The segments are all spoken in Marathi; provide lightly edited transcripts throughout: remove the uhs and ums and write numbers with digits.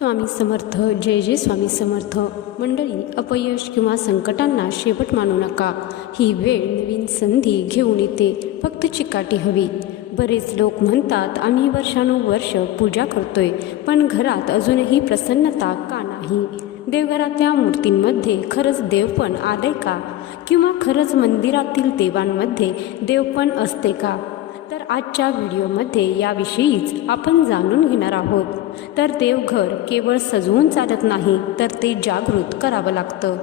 स्वामी समर्थ. जय जय स्वामी समर्थ. मंडळी, अपयश किंवा संकटांना शेवट मानू नका. ही वेळ नवीन संधी घेऊन येते. फक्त चिकाटी हवी. बरेच लोक म्हणतात, आम्ही वर्षानुवर्ष पूजा करतोय, पण घरात अजूनही प्रसन्नता का नाही? देवघरातल्या मूर्तींमध्ये खरंच देवपण आलंय का? किंवा खरंच मंदिरातील देवांमध्ये देवपण असते का? तर आजच्या व्हिडिओमध्ये याविषयीच आपण जाणून घेणार आहोत. तर देवघर केवळ सजवून चालत नाही, तर ते जागृत करावं लागतं.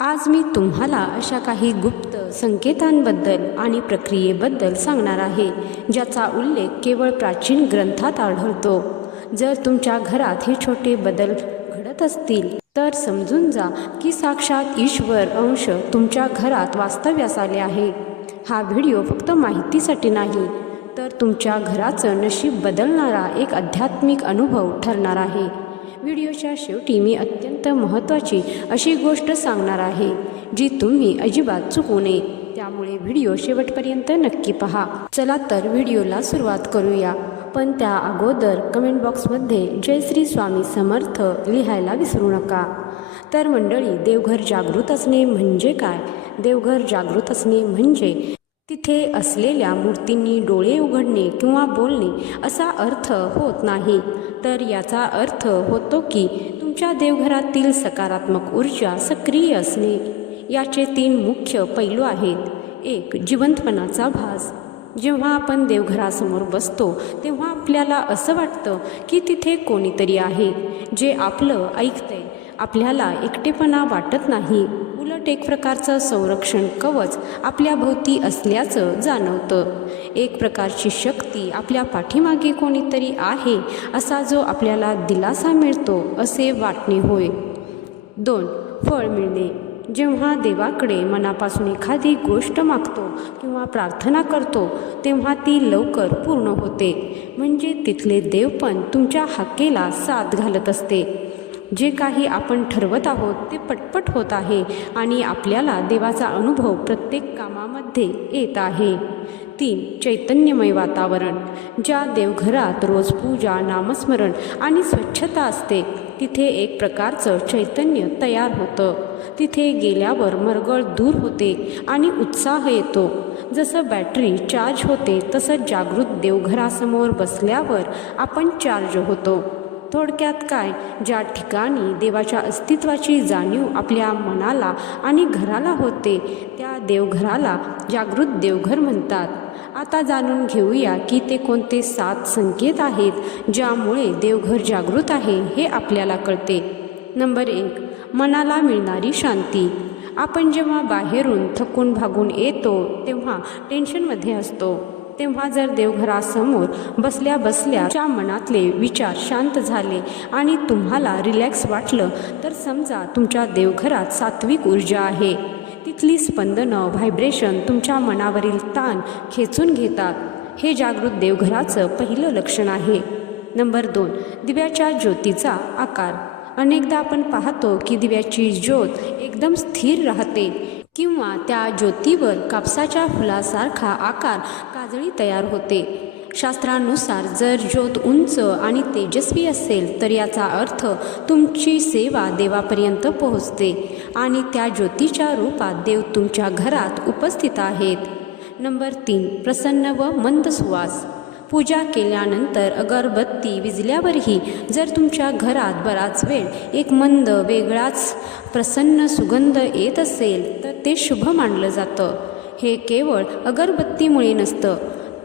आज मी तुम्हाला अशा काही गुप्त संकेतांबद्दल आणि प्रक्रियेबद्दल सांगणार आहे, ज्याचा उल्लेख केवळ प्राचीन ग्रंथात आढळतो. जर तुमच्या घरात हे छोटे बदल घडत असतील, तर समजून जा की साक्षात ईश्वर अंश तुमच्या घरात वास्तव्यास आले आहे. हा व्हिडिओ फक्त माहितीसाठी नाही, तर तुमच्या घराचं नशीब बदलणारा एक आध्यात्मिक अनुभव ठरणार आहे. व्हिडिओच्या शेवटी मी अत्यंत महत्त्वाची अशी गोष्ट सांगणार आहे, जी तुम्ही अजिबात चुकू नये. त्यामुळे व्हिडिओ शेवटपर्यंत नक्की पहा. चला तर व्हिडिओला सुरुवात करूया. पण त्या अगोदर कमेंट बॉक्समध्ये जय श्री स्वामी समर्थ लिहायला विसरू नका. तर मंडळी, देवघर जागृत असणे म्हणजे काय? देवघर जागृत असणे म्हणजे तिथे असलेल्या मूर्तींनी डोळे उघडणे किंवा बोलणे असा अर्थ होत नाही, तर याचा अर्थ होतो की तुमच्या देवघरातील सकारात्मक ऊर्जा सक्रिय असणे. याचे 3 मुख्य पैलू आहेत. 1. जिवंतपणाचा भास. जेव्हा आपण देवघरासमोर बसतो, तेव्हा आपल्याला असं वाटतं की तिथे कोणीतरी आहे, जे आपलं ऐकतंय. आपल्याला एकटेपणा वाटत नाही, उलट एक प्रकारचं संरक्षण कवच आपल्या भोवती असल्याचं जाणवतं. एक प्रकारची शक्ती, आपल्या पाठीमागे कोणीतरी आहे असा जो आपल्याला दिलासा मिळतो असे वाटणे होय. 2. फळ मिळणे. जेव्हा देवाकडे मनापासून एखादी गोष्ट मागतो किंवा प्रार्थना करतो, तेव्हा ती लवकर पूर्ण होते. म्हणजे तिथले देव पण तुमच्या हाकेला साथ घालत असते. जे काही आपण ठरवत आहोत ते पटपट होत आहे आणि आपल्याला देवाचा अनुभव प्रत्येक कामामध्ये येत आहे. 3. चैतन्यमय वातावरण. ज्या देवघरात रोज पूजा, नामस्मरण आणि स्वच्छता असते, तिथे एक प्रकारचं चैतन्य तयार होतं. तिथे गेल्यावर मरगळ दूर होते आणि उत्साह येतो. जसं बॅटरी चार्ज होते, तसं जागृत देवघरासमोर बसल्यावर आपण चार्ज होतो. थोडक्यात काय, ज्या ठिकाणी देवाच्या अस्तित्वाची जाणीव आपल्या मनाला आणि घराला होते, त्या देवघराला जागृत देवघर म्हणतात. आता जाणून घेऊया की ते कोणते 7 संकेत आहेत ज्यामुळे देवघर जागृत आहे हे आपल्याला कळते. नंबर 1. मनाला मिळणारी शांती. आपण जेव्हा बाहेरून थकून भागून येतो, तेव्हा टेन्शनमध्ये असतो. तेव्हा जर देवघरासमोर बसल्या बसल्या मनातले विचार शांत झाले आणि तुम्हाला रिलॅक्स वाटलं, तर समजा तुमच्या देवघरात सात्विक ऊर्जा आहे. तिथली स्पंदनं, व्हायब्रेशन तुमच्या मनावरील ताण खेचून घेतात. हे जागृत देवघराचं पहिलं लक्षण आहे. नंबर 2. दिव्याच्या ज्योतीचा आकार. अनेकदा आपण पाहतो की दिव्याची ज्योत एकदम स्थिर राहते किंवा त्या ज्योतीवर कापसाच्या फुलासारखा आकार, काजळी तयार होते. शास्त्रानुसार जर ज्योत उंच आणि तेजस्वी असेल, तर याचा अर्थ तुमची सेवा देवापर्यंत पोहोचते आणि त्या ज्योतीच्या रूपात देव तुमच्या घरात उपस्थित आहेत. नंबर 3. प्रसन्न व मंद सुवास. पूजा केल्यानंतर अगरबत्ती विझल्यावरही जर तुमच्या घरात बराच वेळ एक मंद, वेगळाच प्रसन्न सुगंध येत असेल, तर ते शुभ मानलं जातं. हे केवळ अगरबत्तीमुळे नसतं,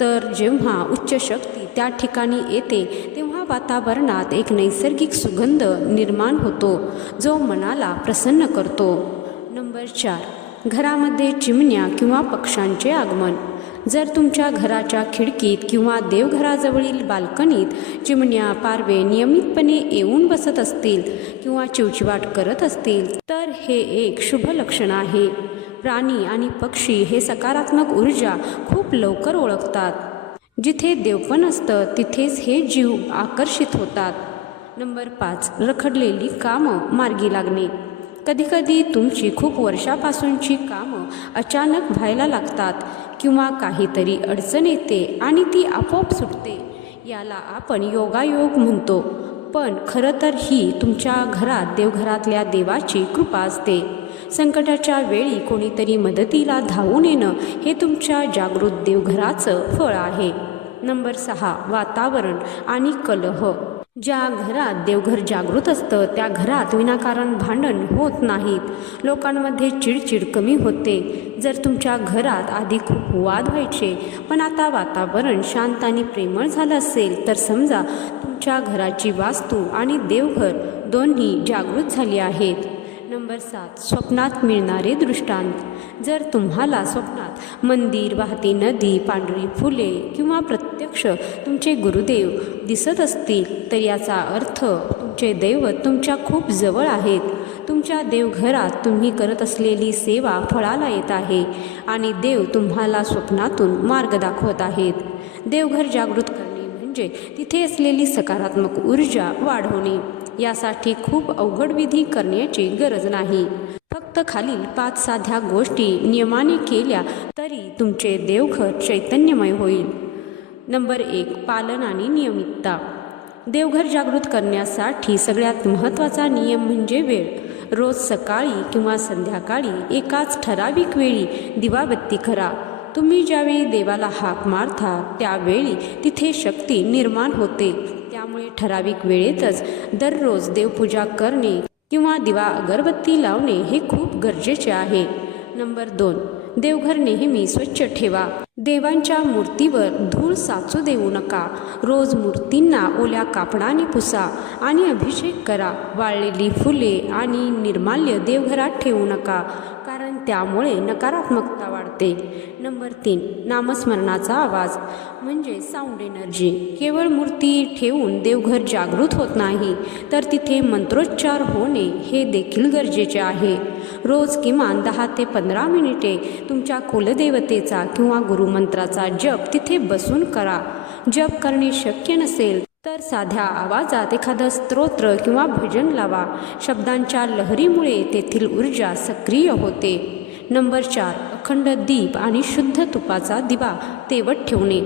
तर जेव्हा उच्च शक्ती त्या ठिकाणी येते, तेव्हा वातावरणात एक नैसर्गिक सुगंध निर्माण होतो, जो मनाला प्रसन्न करतो. नंबर 4. घरामध्ये चिमण्या किंवा पक्ष्यांचे आगमन. जर तुमच्या घराच्या खिडकीत किंवा देवघराजवळील बाल्कनीत चिमण्या, पारवे नियमितपणे येऊन बसत असतील किंवा चिवचिवाट करत असतील, तर हे एक शुभ लक्षण आहे. प्राणी आणि पक्षी हे सकारात्मक ऊर्जा खूप लवकर ओळखतात. जिथे देवपण असतं, तिथेच हे जीव आकर्षित होतात. नंबर 5. रखडलेली कामं मार्गी लागणे. कधीकधी तुमची खूप वर्षापासूनची कामं अचानक व्हायला लागतात किंवा काहीतरी अडचण येते आणि ती आपोआप सुटते. याला आपण योगायोग म्हणतो. पण खरं तर ही तुमच्या घरात देवघरातल्या देवाची कृपा असते. संकटाच्या वेळी कोणीतरी मदतीला धावून येणं हे तुमच्या जागृत देवघराचं फळ आहे. नंबर 6, वातावरण आणि कलह. ज्या घरात देवघर जागृत असतं त्या घरात विनाकारण भांडण होत नाहीत. लोकांमध्ये चिडचिड कमी होते. जर तुमच्या घरात आधी खूप वाद व्हायचे पण आता वातावरण शांत आणि प्रेमळ झालं असेल तर समजा तुमच्या घराची वास्तू आणि देवघर दोन्ही जागृत झाली आहेत. नंबर 7, स्वप्नात मिळणारे दृष्टांत. जर तुम्हाला स्वप्नात मंदिर, वाहती नदी, पांढरी फुले किंवा प्रत्यक्ष तुमचे गुरुदेव दिसत असतील तर याचा अर्थ तुमचे दैवत तुमच्या खूप जवळ आहेत. तुमच्या देवघरात तुम्ही करत असलेली सेवा फळाला येत आहे आणि देव तुम्हाला स्वप्नातून मार्ग दाखवत आहेत. देवघर जागृत करणे म्हणजे तिथे असलेली सकारात्मक ऊर्जा वाढवणे. यासाठी खूप अवघड विधी करण्याची गरज नाही. फक्त खालील 5 साध्या गोष्टी नियमाने केल्या तरी तुमचे देवघर चैतन्यमय होईल. नंबर 1, पालन आणि नियमितता. देवघर जागृत करण्यासाठी सगळ्यात महत्त्वाचा नियम म्हणजे वेळ. रोज सकाळी किंवा संध्याकाळी एकाच ठराविक वेळी दिवाबत्ती करा. तुम्ही ज्यावेळी देवाला हाक मारता त्यावेळी तिथे शक्ती निर्माण होते. त्यामुळे ठराविक वेळेतच दररोज देवपूजा करणे किंवा दिवा अगरबत्ती लावणे हे खूप गरजेचे आहे. नंबर 2, देवघर नेहमी स्वच्छ ठेवा. देवांच्या मूर्तीवर धूळ साचू देऊ नका. रोज मूर्तींना ओल्या कापडाने पुसा आणि अभिषेक करा. वाळलेली फुले आणि निर्माल्य देवघरात ठेवू नका कारण त्यामुळे नकारात्मकता वाढते. नंबर 3, नामस्मरणाचा आवाज म्हणजे साऊंड एनर्जी. केवळ मूर्ती ठेवून देवघर जागृत होत नाही तर तिथे मंत्रोच्चार होणे हे देखील गरजेचे आहे. रोज किमान 10 ते 15 मिनिटे तुमच्या कुलदेवतेचा किंवा गुरुमंत्राचा जप तिथे बसून करा. जप करणे शक्य नसेल तर साध्या आवाजात एखादं स्तोत्र किंवा भजन लावा. शब्दांच्या लहरीमुळे तेथील ऊर्जा सक्रिय होते. नंबर 4, अखंड दीप आणि शुद्ध तुपाचा दिवा तेवत ठेवणे.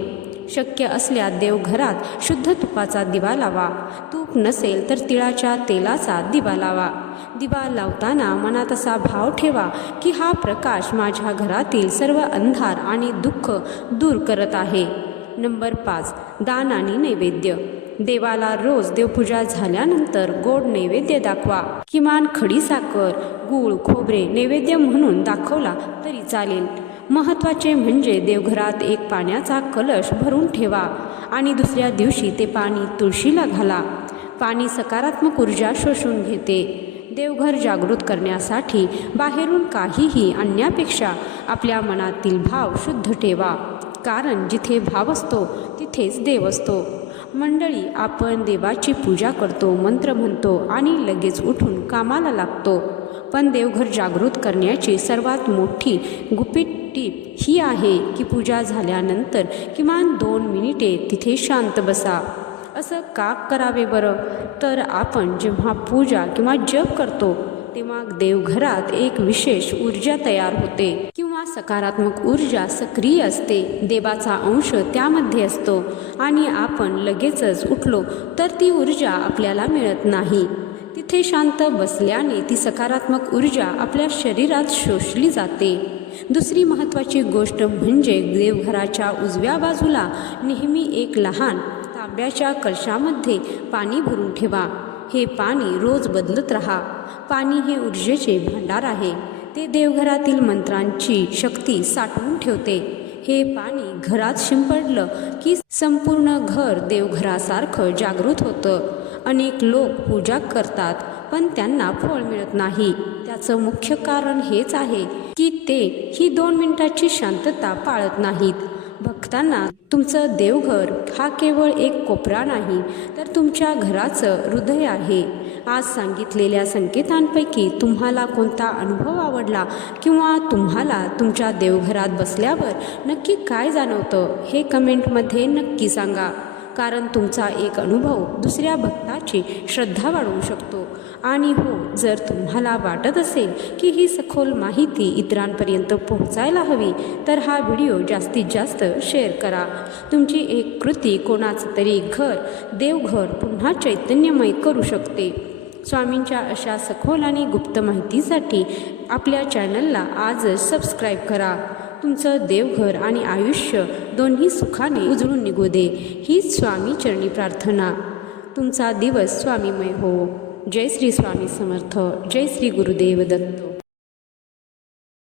शक्य असल्यास देवघरात शुद्ध तुपाचा दिवा लावा. तूप नसेल तर तिळाच्या तेलाचा दिवा लावा. दिवा लावताना मनात असा भाव ठेवा की हा प्रकाश माझ्या घरातील सर्व अंधार आणि दुःख दूर करत आहे. नंबर 5, दान आणि नैवेद्य. देवाला रोज देवपूजा झाल्यानंतर गोड नैवेद्य दाखवा. किमान खडीसाखर, गूळ, खोबरे नैवेद्य म्हणून दाखवला तरी चालेल. महत्त्वाचे म्हणजे देवघरात एक पाण्याचा कलश भरून ठेवा आणि दुसऱ्या दिवशी ते पाणी तुळशीला घाला. पाणी सकारात्मक ऊर्जा शोषून घेते. देवघर जागृत करण्यासाठी बाहेरून काहीही आणण्यापेक्षा आपल्या मनातील भाव शुद्ध ठेवा कारण जिथे भाव असतो तिथेच देव असतो. मंडळी, आपण देवाची पूजा करतो, मंत्र म्हणतो आणि लगेच उठून कामाला लागतो. पण देवघर जागृत करण्याची सर्वात मोठी गुपित टीप ही आहे की पूजा झाल्यानंतर किमान 2 मिनिटे तिथे शांत बसा. असं का करावे बरं? तर आपण जेव्हा पूजा किंवा जप करतो तेव्हा देवघरात एक विशेष ऊर्जा तयार होते किंवा सकारात्मक ऊर्जा सक्रिय असते. देवाचा अंश त्यामध्ये असतो आणि आपण लगेचच उठलो तर ती ऊर्जा आपल्याला मिळत नाही. तिथे शांत बसल्याने ती सकारात्मक ऊर्जा आपल्या शरीरात शोषली जाते. दुसरी महत्त्वाची गोष्ट म्हणजे देवघराच्या उजव्या बाजूला नेहमी एक लहान तांब्याच्या कलशामध्ये पाणी भरून ठेवा. हे पाणी रोज बदलत राहा. पाणी हे ऊर्जेचे भांडार आहे. ते देवघरातील मंत्रांची शक्ती साठवून ठेवते. हे पाणी घरात शिंपडलं की संपूर्ण घर देवघरासारखं जागृत होतं. अनेक लोक पूजा करतात पण त्यांना फळ मिळत नाही. त्याचं मुख्य कारण हेच आहे की ते ही 2 मिनिटाची शांतता पाळत नाहीत. भक्तांना तुमचं देवघर हा केवळ एक कोपरा नाही तर तुमच्या घराचं हृदय आहे. आज सांगितलेल्या संकेतांपैकी तुम्हाला कोणता अनुभव आवडला किंवा तुम्हाला तुमच्या देवघरात बसल्यावर नक्की काय जाणवतं हे कमेंटमध्ये नक्की सांगा. कारण तुमचा एक अनुभव दुसऱ्या भक्ताची श्रद्धा वाढवू शकतो. आणि हो, जर तुम्हाला वाटत असेल की ही सखोल माहिती इतरांपर्यंत पोहोचायला हवी तर हा व्हिडिओ जास्तीत जास्त शेअर करा. तुमची एक कृती कोणाचं तरी घर, देवघर पुन्हा चैतन्यमय करू शकते. स्वामींच्या अशा सखोल आणि गुप्त माहितीसाठी आपल्या चॅनलला आजच सबस्क्राईब करा. तुमचं देवघर आणि आयुष्य दोन्ही सुखाने उजळून निघू दे, हीच स्वामी चरणी प्रार्थना. तुमचा दिवस स्वामीमय हो. जय श्री स्वामी समर्थ. जय श्री गुरुदेव दत्त.